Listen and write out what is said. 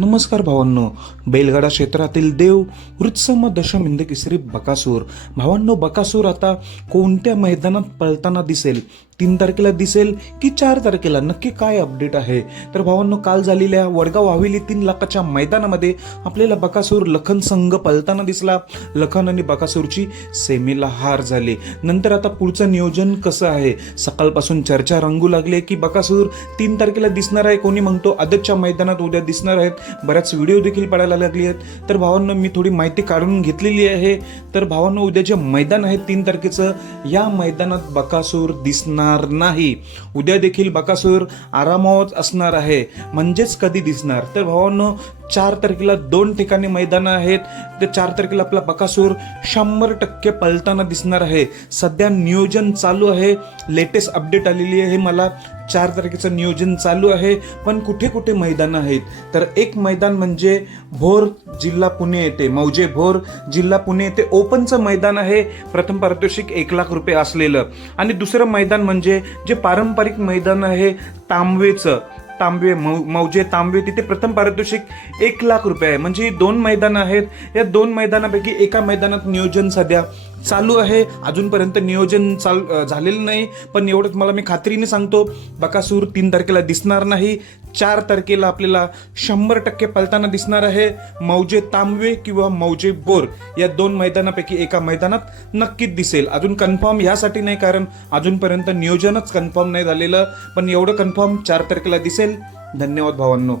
नमस्कार भावांनो. बैलगाडा क्षेत्रातील देव वृत्सम दशम हिंद केसरी बकासूर. भावांनो बकासूर आता कोणत्या मैदानात पळताना दिसेल? तीन तारखेला दिसेल की चार तारखेला? नक्की काय अपडेट आहे? तर भावांनो काल झालेल्या वडगाव हवेली तीन लाखाच्या मैदानामध्ये आपल्याला बकासूर लखन संघ पळताना दिसला. लखन आणि बकासूरची सेमीला हार झाली. नंतर आता पुढचं नियोजन कसं आहे? सकाळपासून चर्चा रंगू लागले की बकासूर तीन तारखेला दिसणार आहे कोणी म्हणतो आदतच्या मैदानात उद्या दिसणार आहेत. बऱ्याच व्हिडिओ देखील पडायला लागले आहेत. तर भावांनो मी थोडी माहिती काढून घेतलेली आहे. तर भावांनो उद्या जे मैदान आहे तीन तारखेचं या मैदानात बकासूर दिसणार नाही. उद्या देखील बकासूर आरामावत असणार आहे. म्हणजेच कधी दिसणार? तर भावांनो चार तारखेला दोन ठिकाणी मैदानं आहेत. ते चार तारखेला आपला बकासूर शंभर टक्के पळताना दिसणार आहे. सध्या नियोजन चालू आहे. लेटेस्ट अपडेट आलेली आहे मला. चार तारखेचं नियोजन चालू आहे. पण कुठे कुठे मैदानं आहेत? तर एक मैदान म्हणजे भोर जिल्हा पुणे येथे मौजे भोर जिल्हा पुणे येथे ओपनचं मैदान आहे. प्रथम पारितोषिक एक लाख रुपये असलेलं. आणि दुसरं मैदान म्हणजे जे पारंपरिक मैदान आहे तांबवेचं. तांबे मौ मौजे तांबे तिथे प्रथम पारितोषिक एक लाख रुपये आहे. म्हणजे ही दोन मैदानं आहेत. या दोन मैदानापैकी एका मैदानात नियोजन सध्या चालू आहे. अजूनपर्यंत नियोजन चाल झालेलं नाही पण एवढंच मला मी खात्रीने सांगतो बकासूर तीन तारखेला दिसणार नाही. चार तारखेला आपल्याला शंभर टक्के पळताना दिसणार आहे. मौजे तांबवे किंवा मौजे बोर या दोन मैदानापैकी एका मैदानात नक्कीच दिसेल. अजून कन्फर्म ह्यासाठी नाही कारण अजूनपर्यंत नियोजनच कन्फर्म नाही झालेलं. पण एवढं कन्फर्म चार तारखेला दिसेल. धन्यवाद भावांनो.